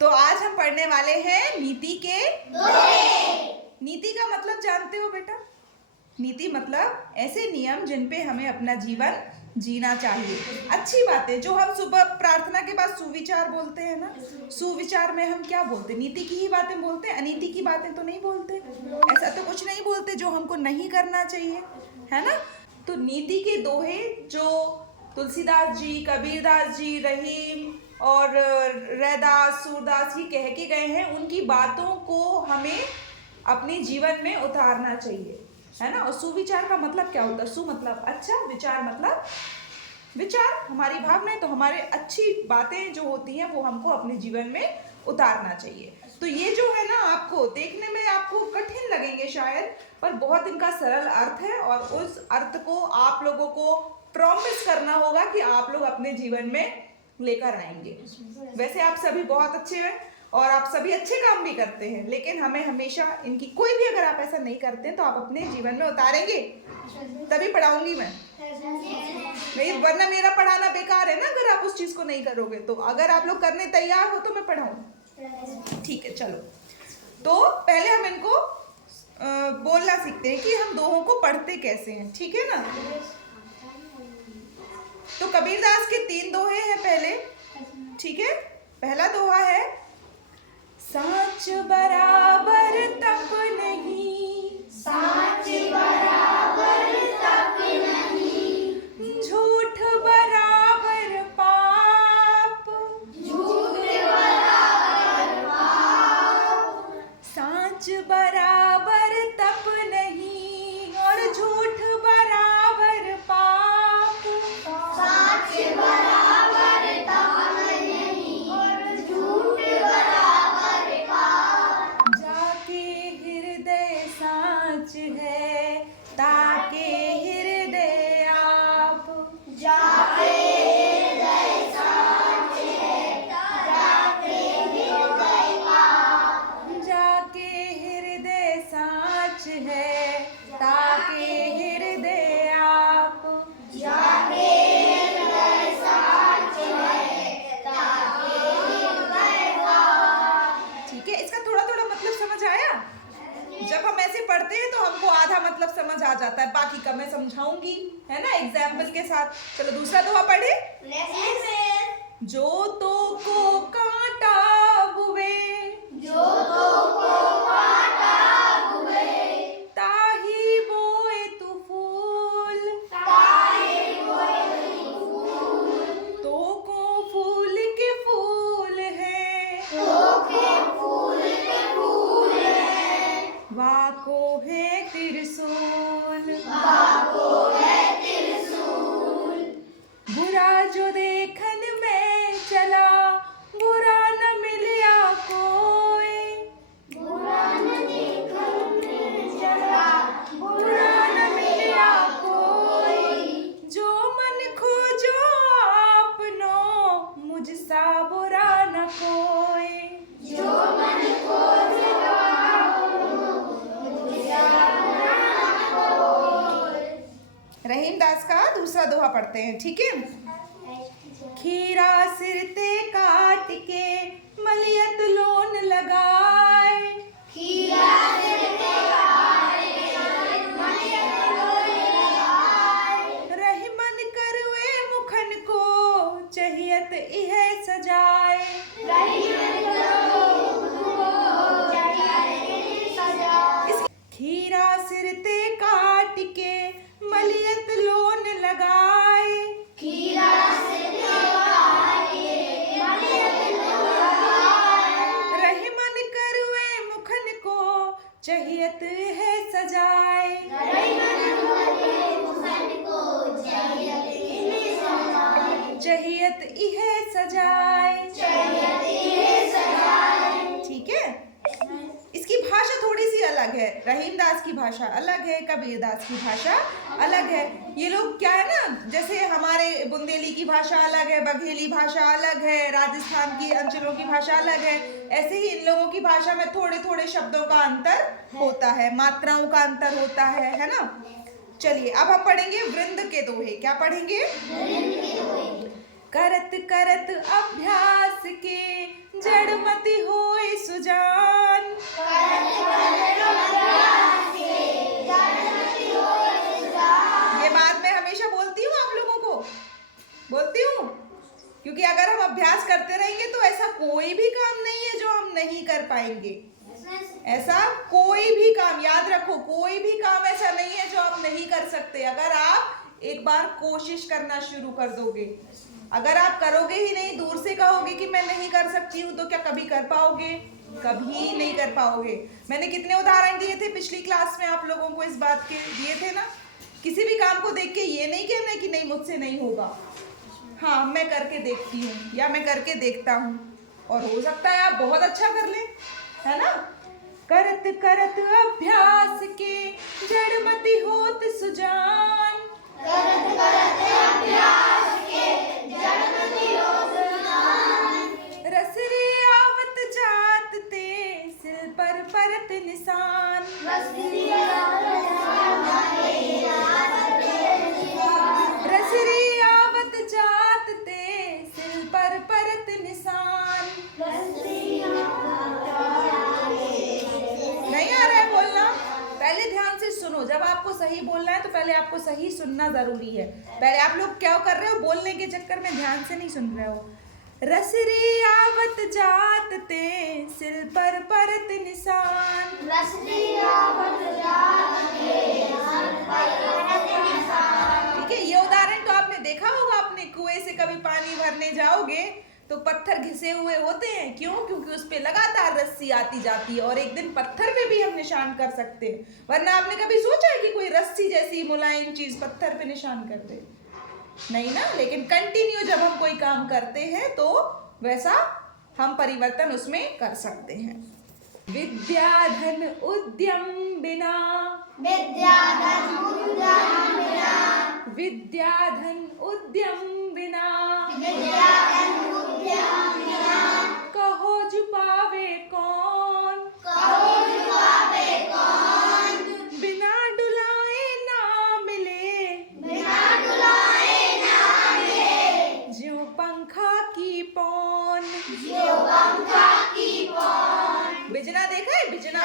तो आज हम पढ़ने वाले हैं नीति के दोहे। नीति का मतलब जानते हो बेटा? नीति मतलब ऐसे नियम जिन पे हमें अपना जीवन जीना चाहिए। अच्छी बातें जो हम सुबह प्रार्थना के बाद सुविचार बोलते हैं ना, सुविचार में हम क्या बोलते हैं? नीति की ही बातें बोलते हैं, अनीति की बातें तो नहीं बोलते। ऐसा तो कुछ नहीं बोलते जो हमको नहीं करना चाहिए, है ना। तो नीति के दोहे जो तुलसीदास जी, कबीरदास जी, रहीम और रैदास, सूरदास जी कह के गए हैं, उनकी बातों को हमें अपने जीवन में उतारना चाहिए, है ना। और सुविचार का मतलब क्या होता है? सु मतलब अच्छा, विचार मतलब विचार, हमारी भावनाएं। तो हमारे अच्छी बातें जो होती हैं वो हमको अपने जीवन में उतारना चाहिए। तो ये जो है ना, आपको देखने में आपको कठिन लगेंगे शायद, पर बहुत इनका सरल अर्थ है और उस अर्थ को आप लोगों को प्रॉमिस करना होगा कि आप लोग अपने जीवन में लेकर आएंगे। वैसे आप सभी बहुत अच्छे हैं और आप सभी अच्छे काम भी करते हैं, लेकिन हमें हमेशा इनकी कोई भी अगर आप ऐसा नहीं करते तो आप अपने जीवन में उतारेंगे, तभी पढ़ाऊंगी मैं। नहीं, वरना मेरा पढ़ाना बेकार है ना अगर आप उस चीज को नहीं करोगे। तो अगर आप लोग करने तैयार हो तो मैं पढ़ाऊं। ठीक है, चलो। तो पहले हम इनको बोलना सीखते हैं कि हम दोहों को पढ़ते कैसे हैं, ठीक है ना। तो कबीरदास के 3 दोहे हैं पहले, ठीक है। पहला दोहा है, साँच बराबर तप नहीं, साँच बराबर तप नहीं, झूठ बराबर पाप, झूठ बराबर पाप, साँच बराबर तप नहीं और झूठ बराबर पाप, साँच बराबर तप नहीं और झूठ बराबर पाप, जाके हृदय साँच है ताके हृदय आप, जाके हृदय साँच है ताके हृदय पाप, जाके हृदय साँच है ताके हृदय आप। जाके हृदय साँच है ताके हृदय पाप। ठीक है, इसका थोड़ा थोड़ा मतलब समझ आया? जब हम ऐसे पढ़ते हैं तो हमको आधा मतलब समझ आ जाता है, बाकी का मैं समझाऊंगी, है ना, एग्जाम्पल के साथ। चलो दूसरा दोहा पढ़े। जो तो को कांटा बुए, जो तो को कांटा हुए, ताही बोए तू फूल, ताहे बोए फूल, तो को फूल के फूल है, तो के फूल के फूल है, वाको है त्रिशूल, बाको है त्रिशूल, बुरा जो देखन में चला, बुरा न मिलिया कोई, बुरा न देखन में चला, बुरा न मिलिया कोई, जो मन खोजो आपनो, मुझसा बुरा न कोई। जो मन को रहीमदास का दूसरा दोहा पढ़ते हैं, ठीक है। खीरा सिरते काट के मलियत लोन लगाए, खीरा सिरते काट के मलियत लोन लगाए, रही मन करवे मुखन को चाहियत इह सजाए, रही मन करो मुझको चाहिए सजा। खीरा सिरते काट के मलियत लोन लगाए, खीरा सिरते काट के मलियत लोन लगाए, रही मन करवे मुखन को चाहियत है सजाए, रही मन करो मुझको चाहिए सजा, चाहियत इह सजाए, चाहिए सजा। ठीक है। इसकी भाषा थोड़ी सी अलग है, रहीमदास की भाषा अलग है, कबीरदास की भाषा अलग है। ये लोग क्या है ना, जैसे हमारे बुंदेली की भाषा अलग है, बघेली भाषा अलग है, राजस्थान की अंचलों की भाषा अलग है, ऐसे ही इन लोगों की भाषा में थोड़े थोड़े शब्दों का अंतर होता है, मात्राओं का अंतर होता है ना। चलिए अब हम पढ़ेंगे वृंद के दोहे। क्या पढ़ेंगे? करत करत अभ्यास के जड़मति कोई भी काम नहीं है जो हम नहीं कर पाएंगे। ऐसा कोई भी काम, याद रखो, कोई भी काम ऐसा नहीं है जो आप नहीं कर सकते। अगर आप एक बार कोशिश करना शुरू कर दोगे, अगर आप करोगे ही नहीं, दूर से कहोगे कि मैं नहीं कर सकती हूँ, तो क्या कभी कर पाओगे? कभी नहीं कर पाओगे। मैंने कितने उदाहरण दिए थे पिछली क्लास में आप लोगों को, इस बात के दिए थे ना। किसी भी काम को देख के ये नहीं कहना कि नहीं मुझसे नहीं होगा, हाँ मैं करके देखती हूँ या मैं करके देखता हूँ, और हो सकता है आप बहुत अच्छा कर लें, है ना। करत करत अभ्यास के जड़मति होत सुजान, करत करत अभ्यास के जड़मति होत सुजान, रस रे आवत जात ते सिल पर परत निशान, रस रे आवत जात ते सिल पर परत निशान। नहीं आ रहा है बोलना? पहले ध्यान से सुनो, जब आपको सही बोलना है तो पहले आपको सही सुनना जरूरी है। पहले आप लोग क्या कर रहे हो, बोलने के चक्कर में ध्यान से नहीं सुन रहे हो। रस रे आवत जात ते सिल पर परत निशान, रस रे आवत जात ते सिल पर परत निशान। ठीक है, ये उदाहरण तो आपने देखा होगा। अपने कुएं से कभी पानी भरने जाओगे तो पत्थर घिसे हुए होते हैं, क्यों? क्योंकि उस पे लगातार रस्सी आती जाती है, और एक दिन पत्थर पे भी हम निशान कर सकते हैं। वरना आपने कभी सोचा है कि कोई रस्सी जैसी मुलायम चीज पत्थर पे निशान कर दे? नहीं ना। लेकिन कंटिन्यू जब हम कोई काम करते हैं तो वैसा हम परिवर्तन उसमें कर सकते हैं। विद्या धन उद्यम बिना, विद्या धन उद्यम बिना, विद्या धन उद्यम बिना, विद्या धन उद्यम बिना, कहो जुपावे कौन, कहो जुपावे कौन, बिना डुलाए ना मिले, बिना डुलाए ना मिले, ज्यों पंखा की पौन। ज्यों पंखा की पौन। बिजना देखा है? बिजना,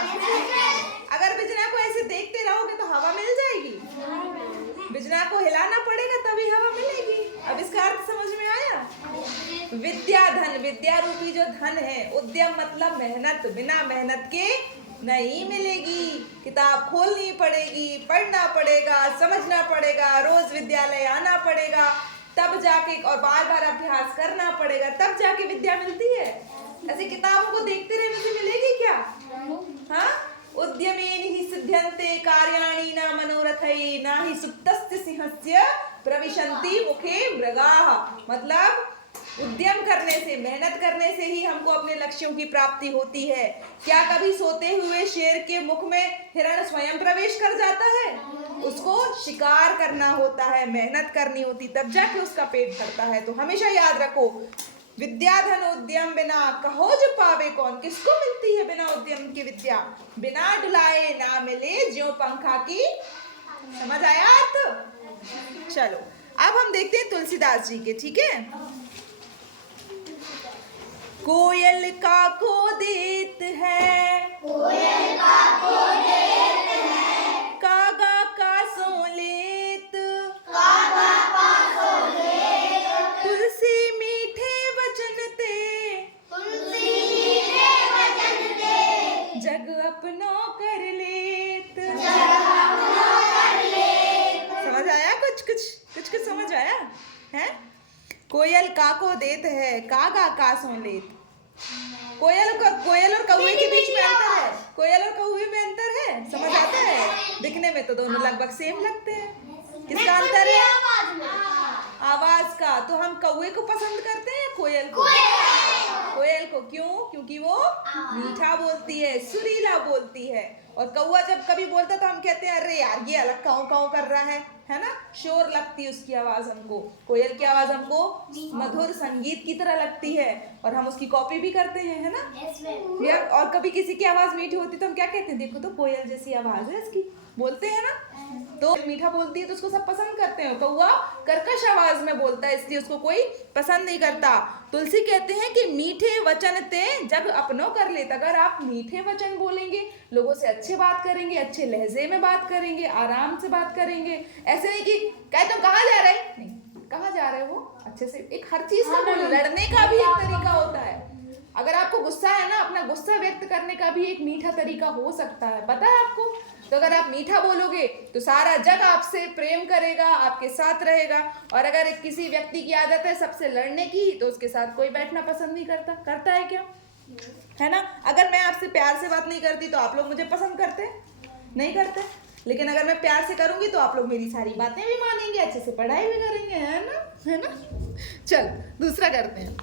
अगर बिजना को ऐसे देखते रहोगे तो हवा मिल जाएगी। बिजना को हिलाना पड़ेगा तभी हवा मिलेगी। अब इसका अर्थ समझ में आया? विद्या धन, विद्या रूपी जो धन है, उद्यम मतलब मेहनत, बिना मेहनत के नहीं मिलेगी। किताब खोलनी पड़ेगी, पढ़ना पड़ेगा, समझना पड़ेगा, रोज विद्यालय आना पड़ेगा, तब जाके, और बार बार अभ्यास करना पड़ेगा, तब जाके विद्या मिलती है। ऐसे किताबों को देखते रहने से मिलेगी क्या? हाँ, उद्यमेन ही सिद्ध्यन्ते कार्याणि न मनोरथै न ही सुप्तस्य सिंहस्य प्रविशन्ति मुखे मृगाः। मतलब उद्यम करने से, मेहनत करने से ही हमको अपने लक्ष्यों की प्राप्ति होती है। क्या कभी सोते हुए शेर के मुख में हिरण स्वयं प्रवेश कर जाता है? उसको शिकार करना होता है, मेहनत करनी होती, तब जाके उसका पेट भरता है। तो हमेशा याद रखो, विद्या धन उद्यम बिना कहो जो पावे कौन। किसको मिलती है बिना उद्यम की विद्या? बिना डुलाए ना मिले ज्यों पंखा की। समझ आया अर्थ? चलो अब हम देखते हैं तुलसीदास जी के, ठीक है। कोयल का को देत है, कोयल का को देत है, कागा का सो लेत, कागा का सो लेत, तुलसी मीठे वचन ते, तुलसी मीठे वचन ते, जग अपनो कर लेत। जग अपनो कर लेत। समझ आया? कुछ समझ आया है? कोयल का को देत है, कागा का सो लेत। कोयल और कौवे के बीच में अंतर है। कोयल और कौवे में अंतर है, समझ आता है? दिखने में तो दोनों लगभग सेम लगते हैं। किसका अंतर है? आवाज का। तो हम कौवे को पसंद करते हैं कोयल को? कोयल को। क्यों? क्योंकि वो मीठा बोलती है, सुरीला बोलती है। और कौवा जब कभी बोलता तो हम कहते हैं अरे यार ये अलग काऊ काऊ कर रहा है ना, शोर लगती है उसकी आवाज हमको। कोयल की आवाज हमको मधुर संगीत की तरह लगती है, और हम उसकी कॉपी भी करते हैं, है ना यार। और कभी किसी की आवाज मीठी होती तो हम क्या कहते हैं, देखो तो कोयल जैसी आवाज है इसकी, बोलते हैं ना। तो मीठा बोलती है तो उसको सब पसंद करते हैं। कौवा कर्कश आवाज में बोलता है इसलिए उसको कोई पसंद नहीं करता। तुलसी कहते हैं कि मीठे वचन ते जग अपनो कर लेता। अगर आप मीठे वचन बोलेंगे, लोगों से अच्छे बात करेंगे, अच्छे लहजे में बात करेंगे, आराम से बात करेंगे, ऐसे नहीं कि कहे तुम कहाँ जा रहे, नहीं, कहाँ जा रहे हो, अच्छे से। एक हर चीज का लड़ने का भी एक तरीका होता है। गुस्सा है ना, अपना गुस्सा व्यक्त करने का भी एक मीठा तरीका हो सकता है, पता है आपको? तो अगर आप मीठा बोलोगे तो सारा जग आपसे प्रेम करेगा, आपके साथ रहेगा। और अगर किसी व्यक्ति की आदत है सबसे लड़ने की, तो उसके साथ कोई बैठना पसंद नहीं करता। करता है क्या? है ना? अगर मैं आपसे प्यार से बात नहीं करती तो आप लोग मुझे पसंद करते? नहीं करते। लेकिन अगर मैं प्यार से करूंगी तो आप लोग मेरी सारी बातें भी मानेंगे, अच्छे से पढ़ाई भी करेंगे, है ना? है ना? चल दूसरा करते हैं।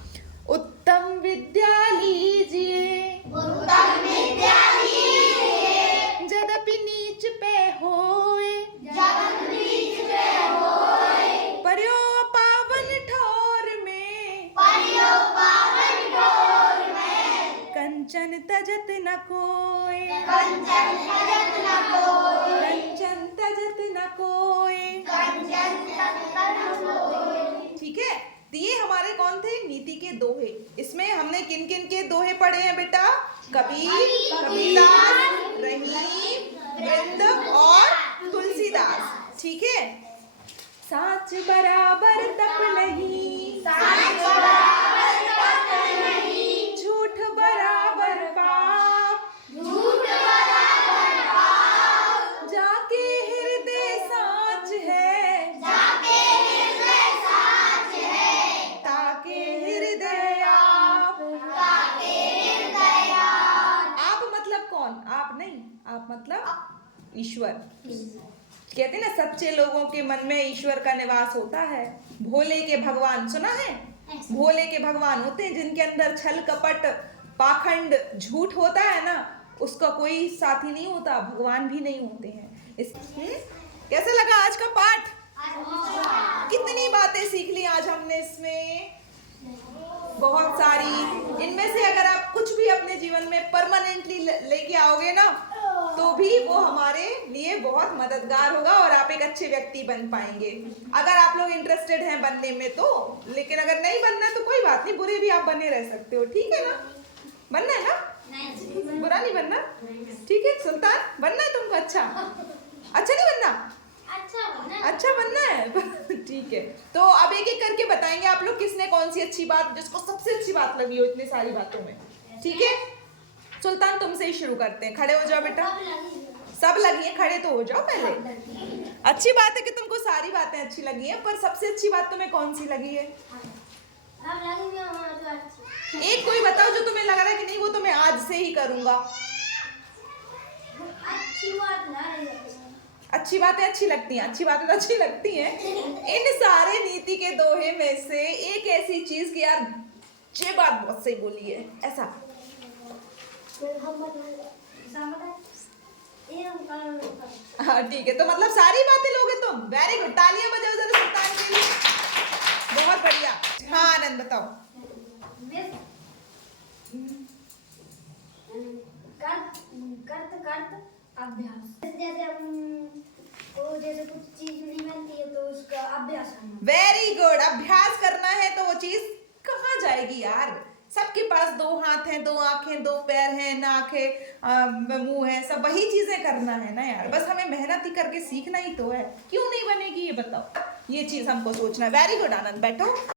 उत्तम विद्या लीजिए, उत्तम विद्या लीजिए, यद्यपि नीच पे होए, जगत बीच में होए, पर्यो पावन ठोर में, परियो पावन ठोर में, कंचन तजत न कोय, कंचन तजत न कोय, कंचन तजत न कोय। कंचन तजत न कोय। ठीक है, तो ये हमारे कौन थे? नीति के दोहे। इसमें हमने किन किन के दोहे पढ़े हैं बेटा? कबीर, कबीरदास, रहीम, वृंद और तुलसीदास। ठीक है। साच बराबर तप नहीं, साच बराबर तप नहीं, झूठ बराबर पाप, झूठ बराबर पाप, जाके हृदय साच है, जाके हृदय साच है, ताके हृदय आप। ताके हृदय आप। आप मतलब कौन? आप नहीं, आप मतलब ईश्वर। कहते हैं ना, सच्चे लोगों के मन में ईश्वर का निवास होता है। भोले के भगवान सुना है? भोले के भगवान होते हैं जिनके अंदर छल कपट पाखंड झूठ होता है ना, उसका कोई साथी नहीं होता, भगवान भी नहीं होते हैं। कैसा लगा आज का पाठ? कितनी बातें सीख ली आज हमने इसमें, बहुत सारी। इनमें से अगर आप कुछ भी अपने जीवन में परमानेंटली लेके आओगे ना, तो भी वो हमारे लिए बहुत मददगार होगा और आप एक अच्छे व्यक्ति बन पाएंगे, अगर आप लोग इंटरेस्टेड हैं बनने में तो। लेकिन अगर नहीं बनना तो कोई बात नहीं, बुरे भी आप बने रह सकते हो। ठीक है ना? बनना है ना? बुरा नहीं बनना। ठीक है सुल्तान, बनना है तुमको? अच्छा नहीं बनना? अच्छा बनना है। ठीक है, तो अब एक एक करके बताएंगे आप लोग किसने कौन सी अच्छी बात, जिसको सबसे अच्छी बात लगी हो इतनी सारी बातों में। ठीक है सुल्तान, तुमसे ही शुरू करते हैं। खड़े हो जाओ बेटा। सब लगी है, खड़े तो हो जाओ पहले। अच्छी बात है कि तुमको सारी बातें अच्छी लगी हैं, पर सबसे अच्छी बात तुम्हें कौन सी लगी है? एक कोई बताओ जो तुम्हें लग रहा है कि नहीं वो तो मैं आज से ही करूंगा। अच्छी बातें अच्छी लगती हैं, अच्छी बातें तो अच्छी लगती हैं। इन सारे नीति के दोहे में से एक ऐसी चीज की यार ये बात बहुत सही बोली है, ऐसा। हाँ ठीक है, तो मतलब सारी बातें लोगे तुम। वेरी गुड, तालियां बजाओ जरा सुल्तान के लिए, बहुत बढ़िया। हाँ आनंद बताओ। अभ्यास, जैसे कुछ चीज नहीं बनती है तो उसका अभ्यास करना। वेरी गुड, अभ्यास करना है तो वो चीज कहाँ जाएगी यार? सबके पास दो हाथ हैं, दो आंखें, दो पैर हैं, नाक है, मुंह है, सब वही चीजें करना है ना यार। बस हमें मेहनत ही करके सीखना ही तो है। क्यों नहीं बनेगी ये बताओ? ये चीज हमको सोचना। वेरी गुड आनंद, बैठो।